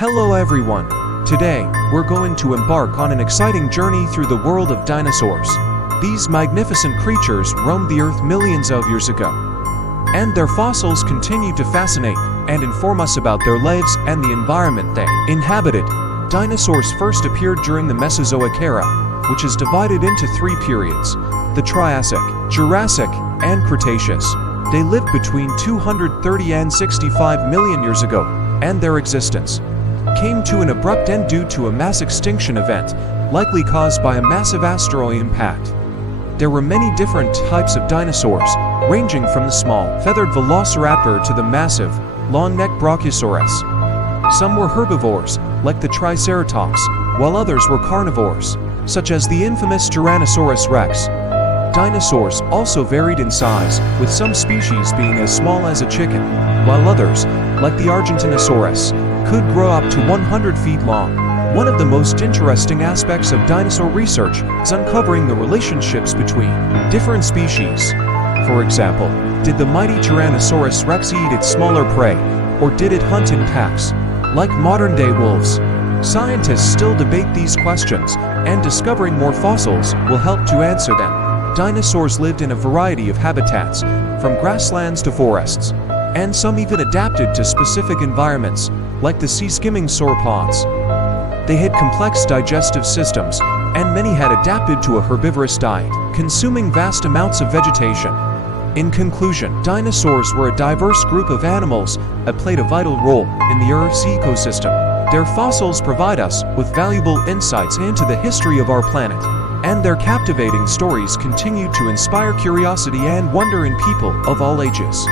Hello everyone! Today, we're going to embark on an exciting journey through the world of dinosaurs. These magnificent creatures roamed the Earth millions of years ago. And their fossils continue to fascinate and inform us about their lives and the environment they inhabited. Dinosaurs first appeared during the Mesozoic era, which is divided into three periods: the Triassic, Jurassic, and Cretaceous. They lived between 230 and 65 million years ago, and their existence came to an abrupt end due to a mass extinction event, likely caused by a massive asteroid impact. There were many different types of dinosaurs, ranging from the small, feathered velociraptor to the massive, long-necked brachiosaurus. Some were herbivores, like the Triceratops, while others were carnivores, such as the infamous Tyrannosaurus rex. Dinosaurs also varied in size, with some species being as small as a chicken, while others, like the Argentinosaurus, could grow up to 100 feet long. One of the most interesting aspects of dinosaur research is uncovering the relationships between different species. For example, did the mighty Tyrannosaurus rex eat its smaller prey, or did it hunt in packs, like modern-day wolves? Scientists still debate these questions, and discovering more fossils will help to answer them. Dinosaurs lived in a variety of habitats, from grasslands to forests, and some even adapted to specific environments, like the sea-skimming sauropods. They had complex digestive systems, and many had adapted to a herbivorous diet, consuming vast amounts of vegetation. In conclusion, dinosaurs were a diverse group of animals that played a vital role in the Earth's ecosystem. Their fossils provide us with valuable insights into the history of our planet, and their captivating stories continue to inspire curiosity and wonder in people of all ages.